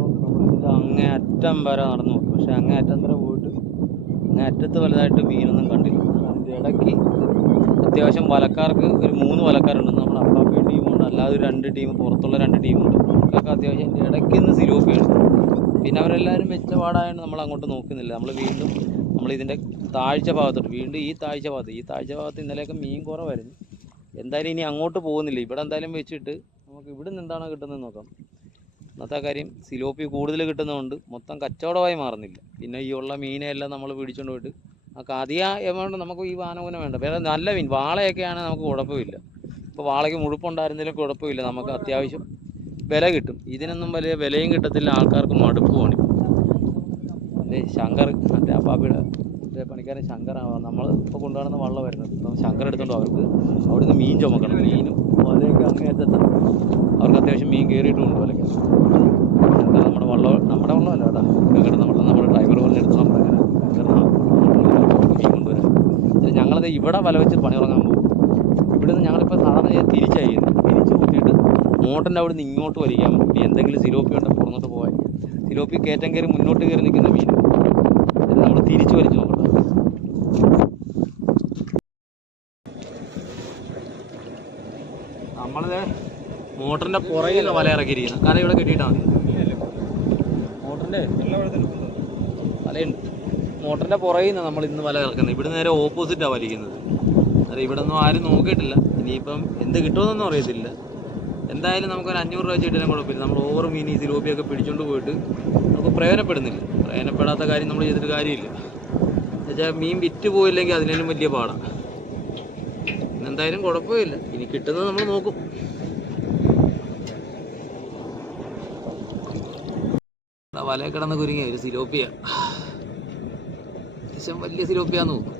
നമ്മളിതിൻ്റെ അങ്ങേ അറ്റം വരെ നടന്നു നോക്കി. പക്ഷേ അങ്ങേ അറ്റം വരെ പോയിട്ട് അങ്ങേ അറ്റത്ത് വലുതായിട്ട് മീനൊന്നും കണ്ടില്ല. അതിൻ്റെ ഇടയ്ക്ക് അത്യാവശ്യം വലക്കാർക്ക് ഒരു 3 വലക്കാരുണ്ട്. നമ്മുടെ അപ്പാപ്പി ടീമുണ്ട്, അല്ലാതെ ഒരു 2 ടീം, പുറത്തുള്ള 2 ടീമുണ്ട്. അവർക്കൊക്കെ അത്യാവശ്യം അതിൻ്റെ ഇടയ്ക്ക് നിന്ന് സിലോപ്പിയാണ്. പിന്നെ അവരെല്ലാവരും വെച്ച പാടായതുകൊണ്ട് നമ്മൾ അങ്ങോട്ട് നോക്കുന്നില്ല. നമ്മൾ വീണ്ടും നമ്മളിതിൻ്റെ താഴ്ച ഭാഗത്തോട്ട് വീണ്ടും ഈ താഴ്ച ഭാഗത്ത് ഇന്നലെയൊക്കെ മീൻ കുറവായിരുന്നു. എന്തായാലും ഇനി അങ്ങോട്ട് പോകുന്നില്ല. ഇവിടെ എന്തായാലും വെച്ചിട്ട് നമുക്ക് ഇവിടെ നിന്ന് എന്താണോ കിട്ടുന്നത് നോക്കാം. ഇന്നത്തെ കാര്യം സിലോപ്പി കൂടുതൽ കിട്ടുന്നതുകൊണ്ട് മൊത്തം കച്ചവടമായി മാറുന്നില്ല. പിന്നെ ഈ ഉള്ള മീനെല്ലാം നമ്മൾ പിടിച്ചുകൊണ്ട് പോയിട്ട് നമുക്ക് അധികം എമൗണ്ട് നമുക്ക് ഈ വാനകൂന വേണ്ട. വേറെ നല്ല മീൻ വാളയൊക്കെയാണെങ്കിൽ നമുക്ക് കുഴപ്പമില്ല. ഇപ്പോൾ വാളയ്ക്ക് മുഴുപ്പുണ്ടായിരുന്നതിലും കുഴപ്പമില്ല, നമുക്ക് അത്യാവശ്യം വില കിട്ടും. ഇതിനൊന്നും വലിയ വിലയും കിട്ടത്തില്ല, ആൾക്കാർക്ക് മടുപ്പുമാണ്. എൻ്റെ ശങ്കർ, എൻ്റെ അപ്പാപ്പിയുടെ പണിക്കാരൻ ശങ്കറാണ് നമ്മൾ ഇപ്പോൾ കൊണ്ടുപോകുന്ന വള്ളം വരുന്നത്. ഇപ്പം ശങ്കർ എടുത്തുകൊണ്ട് അവർക്ക് അവിടുന്ന് മീൻ ചുമക്കണം. മീനും വലയൊക്കെ അങ്ങേറ്റത്താണ്. അവർക്ക് അത്യാവശ്യം മീൻ കയറിയിട്ടുമുണ്ട് വലയ്ക്ക്. ശങ്കർ നമ്മുടെ വള്ളമല്ല കേട്ടോ, നമ്മുടെ ഡ്രൈവർ പോലെ എടുത്ത് നമ്മളങ്ങനെ മീൻ കൊണ്ടുവരാം. ഞങ്ങളത് ഇവിടെ വല വെച്ച് പണി തുടങ്ങാൻ പോകും. ഇവിടുന്ന് ഞങ്ങളിപ്പോൾ സാധാരണ തിരിച്ച് കൂട്ടിയിട്ട് മോട്ടറിൻ്റെ അവിടെ നിന്ന് ഇങ്ങോട്ട് വലിക്കാൻ വേണ്ടി എന്തെങ്കിലും സിലോപ്പി ഉണ്ടെങ്കിൽ പുറന്നോട്ട് പോകാൻ. സിലോപ്പി കയറ്റം കയറി മുന്നോട്ട് കയറി നിൽക്കുന്ന മീൻ നമ്മൾ തിരിച്ച് വലിച്ച് നോക്കണം. നമ്മളിത് മോട്ടറിൻ്റെ പുറകിൽ നിന്ന് വല ഇറക്കിയിരിക്കുന്നത്. കാരണം ഇവിടെ കെട്ടിയിട്ടാൽ മതി. മോട്ടറിൻ്റെ വലയുണ്ട്. മോട്ടറിൻ്റെ പുറകിൽ നിന്ന് നമ്മൾ ഇന്ന് വല ഇറക്കുന്നത്. ഇവിടെ നേരെ ഓപ്പോസിറ്റാണ് വലിക്കുന്നത്. അതെ, ഇവിടെ ഒന്നും ആരും നോക്കിയിട്ടില്ല. ഇനിയിപ്പം എന്ത് കിട്ടുമെന്നൊന്നും അറിയത്തില്ല. എന്തായാലും നമുക്കൊരു 500 രൂപ വെച്ചിട്ടാലും കുഴപ്പമില്ല. നമ്മൾ ഓവർ മീൻ ഈ സിലോപ്പിയൊക്കെ പിടിച്ചുകൊണ്ട് പോയിട്ട് നമുക്ക് പ്രയോജനപ്പെടുന്നില്ല. പ്രയോജനപ്പെടാത്ത കാര്യം നമ്മൾ ചെയ്തിട്ട് കാര്യമില്ല. എന്നുവെച്ചാൽ മീൻ വിറ്റ് പോയില്ലെങ്കിൽ അതിനും വലിയ പാടാണ്. എന്തായാലും കുഴപ്പമില്ല. ഇനി കിട്ടുന്നത് നമ്മൾ നോക്കും. വലയിൽ കിടന്ന് കുരുങ്ങിയ ഒരു സിലോപ്പിയ, അത്യാവശ്യം വലിയ സിലോപ്പിയാന്ന് തോന്നുന്നു.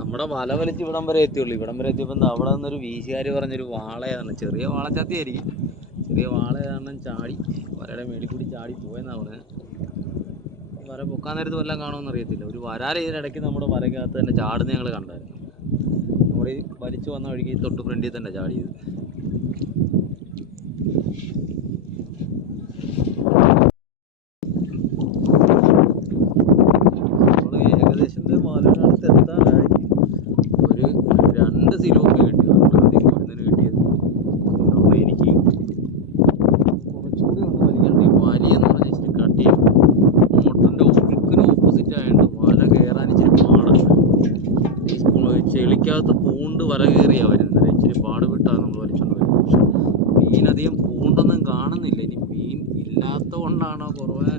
നമ്മുടെ വല വലിച്ച് ഇവിടം വരെ എത്തിയുള്ളൂ. ഇവിടം വരെ എത്തിയപ്പോൾ അവിടെ നിന്നൊരു വീശുകാർ പറഞ്ഞൊരു വാളയാണ്, ചെറിയ വാളച്ചാത്തിയായിരിക്കും. ചെറിയ വാള കാരണം ചാടി വരയുടെ മേളിൽ കൂടി ചാടി പോയെന്നാണ് പറഞ്ഞത്. വര പൊക്കാൻ നേരത്ത് വല്ലതും കാണുമെന്ന് അറിയത്തില്ല. ഒരു വരാല ഇതിനിടയ്ക്ക് നമ്മുടെ വരയ്ക്കകത്ത് തന്നെ ചാടുന്ന ഞങ്ങൾ കണ്ടായിരുന്നു. നമ്മുടെ ഈ വലിച്ചു വന്ന വഴിക്ക് തൊട്ട് ഫ്രണ്ടിൽ തന്നെ ചാടിയത്. ചെളിക്കകത്ത് പൂണ്ട് വല കയറിയാണ് വരുന്നത്. ഇച്ചിരി പാട് വിട്ടാണ് നമ്മൾ വലിച്ചുകൊണ്ട് വരുന്നത്. പക്ഷെ മീനധികം പൂണ്ടൊന്നും കാണുന്നില്ല. ഇനി മീൻ ഇല്ലാത്ത കൊണ്ടാണോ കുറവ്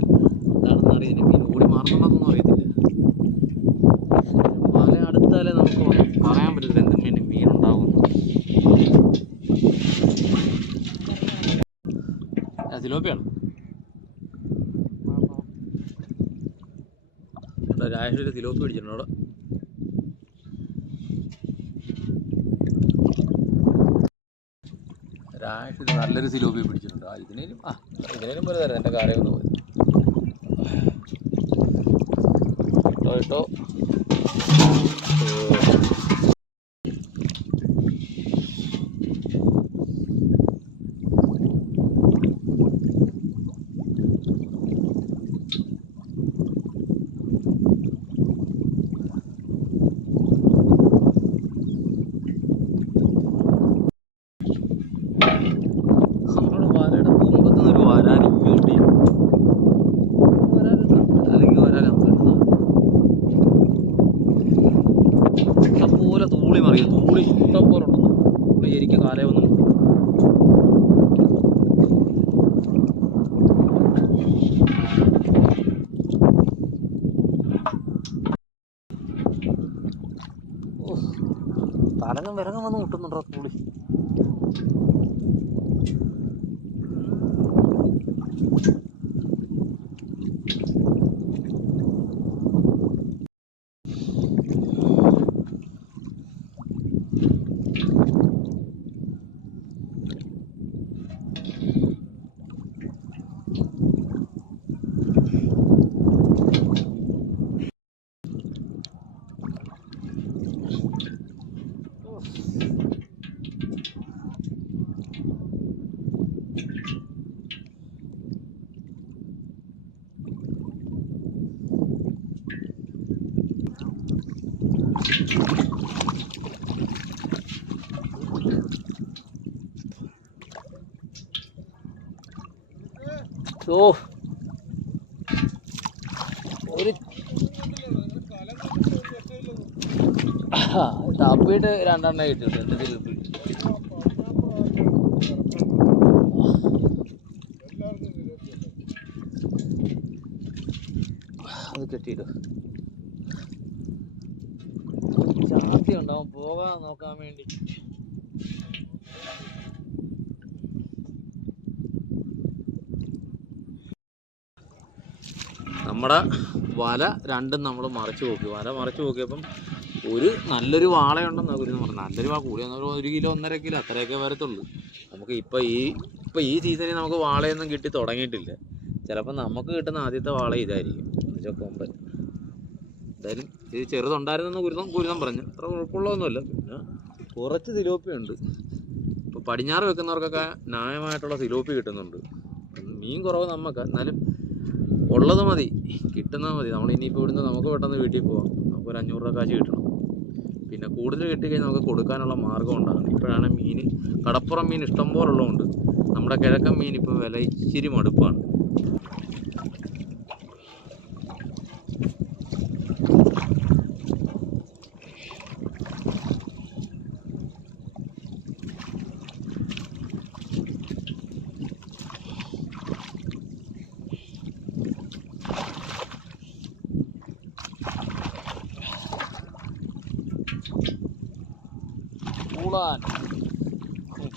എന്താണെന്ന് അറിയില്ല. മീൻ ഓടി മാറണമെന്നൊന്നും അറിയത്തില്ല. വല അടുത്താലേ നമുക്ക് പറയാൻ പറ്റത്തില്ല എന്തെങ്കിലും മീൻ ഉണ്ടാകുമെന്ന്. സിലോപ്പിയാണ് രാജേഷ് സിലോപ്പി പിടിച്ചിട്ടുണ്ട് അവിടെ. രാജേഷ് നല്ലൊരു സിലോപ്പി പിടിച്ചിട്ടുണ്ട്. ഇതിനേലും പോലെ തരാം. എൻ്റെ കാര്യം ഒന്ന് കേട്ടോ. തൂളി ഇഷ്ടം പോലെ ഉണ്ടെന്ന്. തൂളി എനിക്ക് കാലയൊന്നും തലങ്ങും വിലങ്ങും വന്ന് മുട്ടുന്നുണ്ടോ തൂളി. ഓ ഒരു തപ്പിയിട്ട് രണ്ടെണ്ണം കിട്ടിയിട്ടുണ്ട്. എൻ്റെ സിലോപ്പി അത് കെട്ടിയിട്ട് ചാത്തി ഉണ്ടാവും പോകാൻ നോക്കാൻ വേണ്ടി. നമ്മുടെ വല രണ്ടും നമ്മൾ മറിച്ച് നോക്കി. വല മറിച്ച് നോക്കിയപ്പം ഒരു നല്ലൊരു വാളയുണ്ടെന്ന് അവർ പറഞ്ഞു. നല്ലൊരു വാള കൂടി 1 കിലോ 1.5 കിലോ അത്രയൊക്കെ വരത്തുള്ളൂ. നമുക്ക് ഇപ്പോൾ ഈ സീസണിൽ നമുക്ക് വാളയൊന്നും കിട്ടി തുടങ്ങിയിട്ടില്ല. ചിലപ്പോൾ നമുക്ക് കിട്ടുന്ന ആദ്യത്തെ വാള ഇതായിരിക്കും എന്ന് വെച്ചാൽ കൊമ്പൻ. എന്തായാലും ഇത് ചെറുതുണ്ടായിരുന്നെന്ന് കുരുതം പറഞ്ഞു. അത്ര കുഴപ്പമുള്ളതൊന്നുമല്ല. പിന്നെ കുറച്ച് സിലോപ്പിയുണ്ട്. ഇപ്പോൾ പടിഞ്ഞാറ് വെക്കുന്നവർക്കൊക്കെ ന്യായമായിട്ടുള്ള സിലോപ്പി കിട്ടുന്നുണ്ട്. മീൻ കുറവ് നമുക്ക്, എന്നാലും ഉള്ളത് മതി, കിട്ടുന്നത് മതി. നമ്മൾ ഇനിയിപ്പോൾ ഇവിടുന്ന് നമുക്ക് പെട്ടെന്ന് വീട്ടിൽ പോകാം. നമുക്കൊരു 500 രൂപ കാശ് കിട്ടണം. പിന്നെ കൂടുതൽ കിട്ടിക്കഴിഞ്ഞാൽ നമുക്ക് കൊടുക്കാനുള്ള മാർഗ്ഗം ഉണ്ടാകണം. ഇപ്പോഴാണ് മീൻ, കടപ്പുറം മീൻ ഇഷ്ടം പോലുള്ളതുകൊണ്ട് നമ്മുടെ കിഴക്കൻ മീൻ ഇപ്പോൾ വില ഇച്ചിരി മടുപ്പാണ്.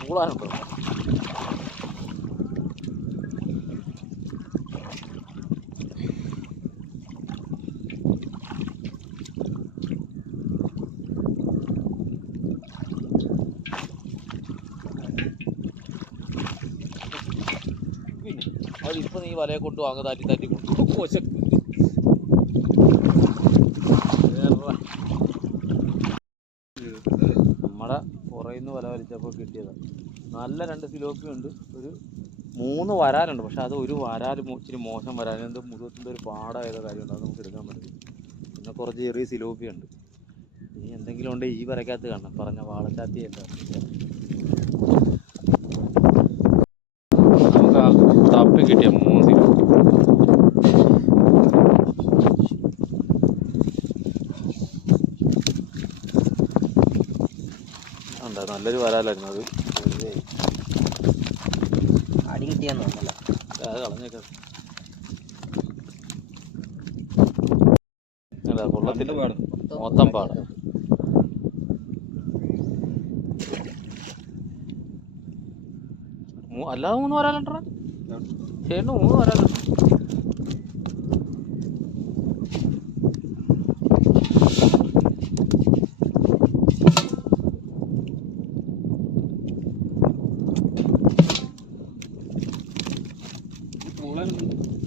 പൂളാനുണ്ടോ? അതിപ്പോൾ നീ വലയെ കൊണ്ട് വാങ്ങ താറ്റി കൊണ്ടു നമ്മുടെ പുറയിൽ നിന്ന് വല വലിച്ചപ്പോൾ കിട്ടിയതാണ്. നല്ല 2 സിലോപ്പി ഉണ്ട്, ഒരു 3 വരാലുണ്ട്. പക്ഷെ അത് ഒരു വരാൽ ഇച്ചിരി മോശം വരാൽ, എന്ത് മുഖത്തിൻ്റെ ഒരു പാടായതോ കാര്യമുണ്ട്, അത് നമുക്ക് എടുക്കാൻ പറ്റും. പിന്നെ കുറച്ച് ചെറിയ സിലോപ്പി ഉണ്ട്. ഇനി എന്തെങ്കിലും ഉണ്ട് ഈ വരയ്ക്കകത്ത് കാണണം, പറഞ്ഞ വാളച്ചാത്തിയല്ല. നമുക്ക് ആ തപ്പി കിട്ടിയ 3 സിലോപ്പി. നല്ലൊരു വരാലായിരുന്നു അത്. അടി കിട്ടിയാന്ന് തോന്നല്ല, അത് കളഞ്ഞേക്ക. അല്ല കൊള്ളത്തിൻ്റെ പാട് മൊത്തം പാട്. അല്ലാതെ 3 വരാലുണ്ടോ ചേട്ടന്? 3 വരാലുണ്ട്.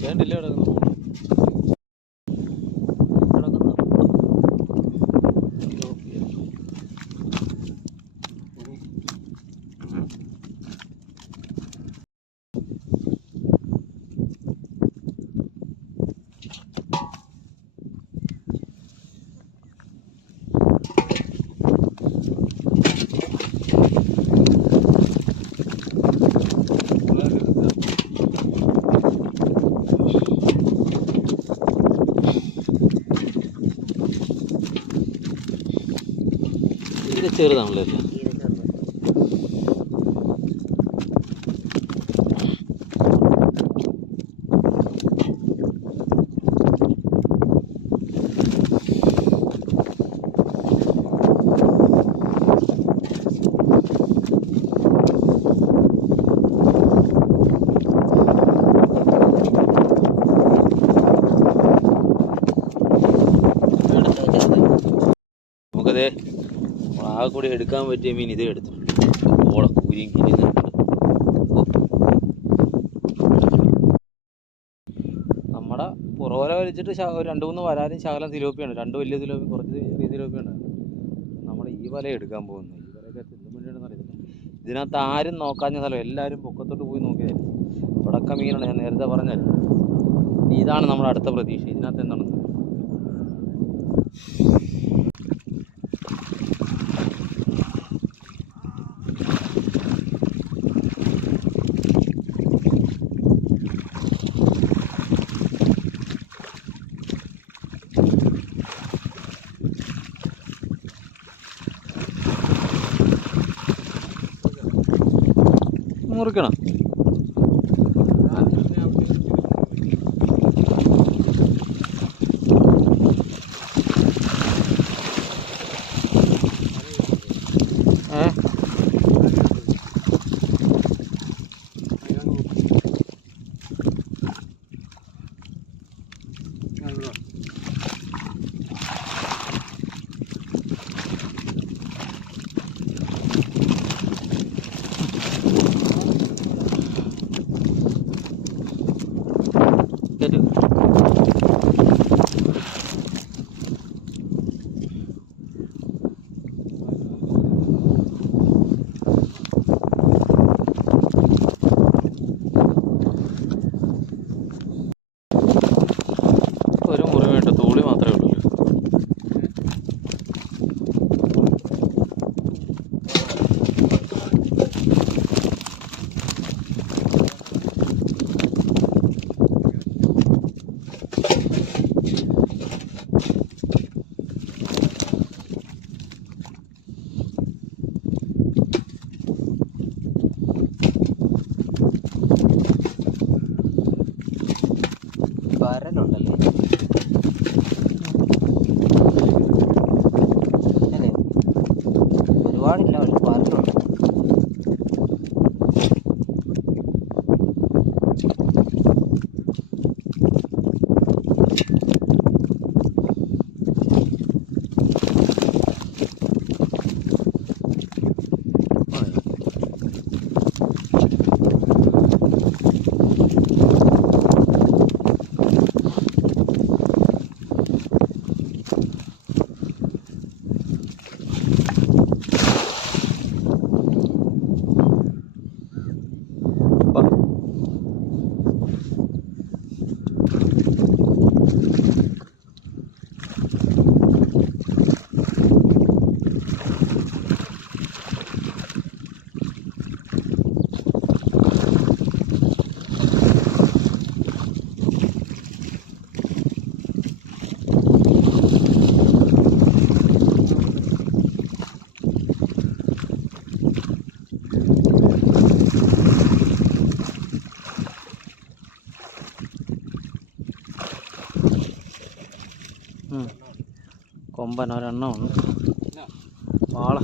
വേണ്ടില്ല കിടക്കുന്നു. ഇത് ചെറുതാണല്ലോ അല്ലേ? നമുക്കതേ ആകെ കൂടി എടുക്കാൻ പറ്റിയ മീൻ ഇതേ എടുത്തു. ഓളെ കൂരിയും കിരിയും നമ്മുടെ പുറവര വലിച്ചിട്ട് 2-3 വരാലും ശകലം സിലോപ്പിയാണ്. 2 വലിയ സിലോപ്പി, കുറച്ച് ചെറിയ സിലോപ്പിയാണ്. നമ്മൾ ഈ വല എടുക്കാൻ പോകുന്നത്. ഈ വലയൊക്കെ തിന്നും വേണ്ടിയിട്ടെന്ന് അറിയത്തില്ല. ഇതിനകത്ത് ആരും നോക്കാഞ്ഞ സ്ഥലം, എല്ലാവരും പൊക്കത്തോട്ട് പോയി നോക്കിയായിരുന്നു. ഇവിടൊക്കെ മീനാണ്, ഞാൻ നേരത്തെ പറഞ്ഞായിരുന്നു. ഇതാണ് നമ്മുടെ അടുത്ത പ്രതീക്ഷ. ഇതിനകത്ത് എന്താണ് മുറിക്കണം. ഒരു മുറി വേണ്ട, തോളി മാത്രമേ ഉള്ളൂ. പരലുണ്ടല്ലേ അല്ലേ? ഒരുപാടില്ല, പക്ഷെ പരലുണ്ട്. കൊമ്പൻ ഒരെണ്ണം ഉണ്ട്. വാള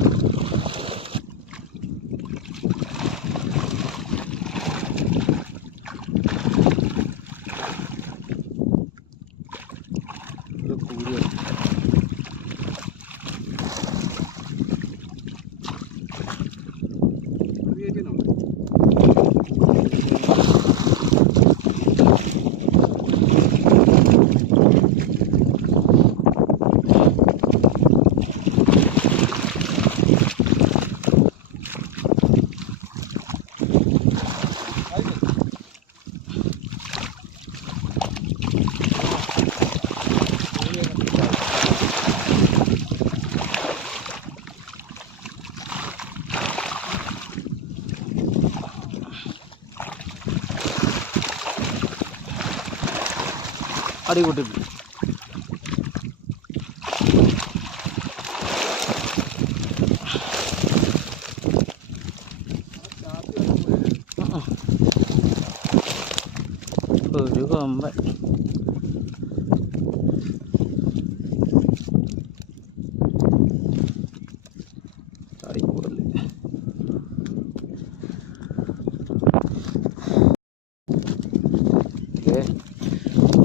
ഇത് കൂടിയ അടികൂട്ടിട്ട് ഒരു കൊമ്പൻ.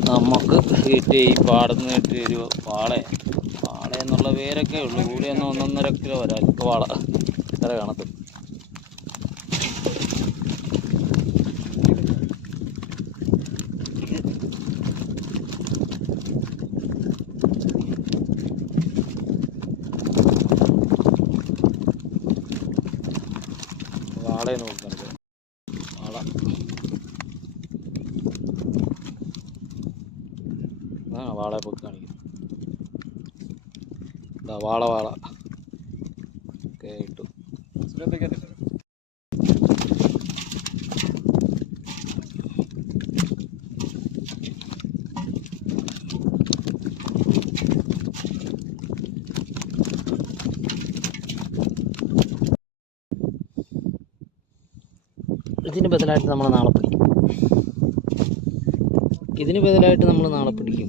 നമുക്ക് കിട്ടിയ ഈ പാടന്ന് കിട്ടിയ ഒരു വാള എന്നുള്ള പേരൊക്കെ ഉള്ളു. കൂടെ ഒന്ന് 1.5 കിലോ വരാം വാള ഇത്ര കാണത്ത്. വാളയെന്ന് കൊടുക്കുന്നത് വാള. വാളയെ പൊക്കി കാണിക്കും. വാള ഒക്കെ ഇട്ടു. ഇതിന് ബദലായിട്ട് നമ്മൾ നാളെ പിടിക്കും. ഇതിന് ബദലായിട്ട് നമ്മൾ നാളെ പിടിക്കും.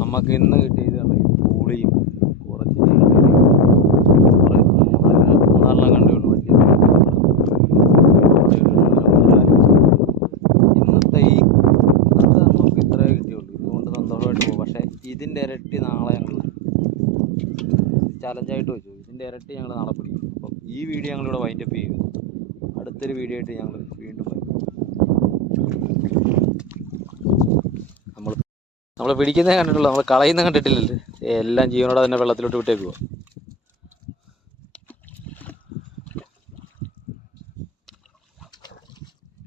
നമുക്ക് ഇന്ന് കിട്ടിയത് പൂളിയും കുറച്ച് മൂന്നാലെണ്ണം കണ്ടേ ഉള്ളൂ. ഇന്നത്തെ നമുക്ക് ഇത്രേ കിട്ടിയുള്ളൂ. ഇതുകൊണ്ട് സന്തോഷമായിട്ട് പോകും. പക്ഷേ ഇതിൻ്റെ ഇരട്ടി നാളെ ഞങ്ങൾ ചലഞ്ചായിട്ട് വെച്ചു. ഇതിൻ്റെ ഇരട്ടി ഞങ്ങൾ നാളെ പിടിക്കും. അപ്പം ഈ വീഡിയോ ഞങ്ങളിവിടെ വൈൻഡപ്പ് ചെയ്യും. അടുത്തൊരു വീഡിയോ ആയിട്ട് ഞങ്ങൾ വീണ്ടും വരും. നമ്മൾ പിടിക്കുന്നേ കണ്ടിട്ടുള്ളൂ, നമ്മൾ കളയുന്ന കണ്ടിട്ടില്ലല്ലോ. എല്ലാം ജീവനോടെ തന്നെ വെള്ളത്തിലോട്ട് വിട്ടേക്കുവാ.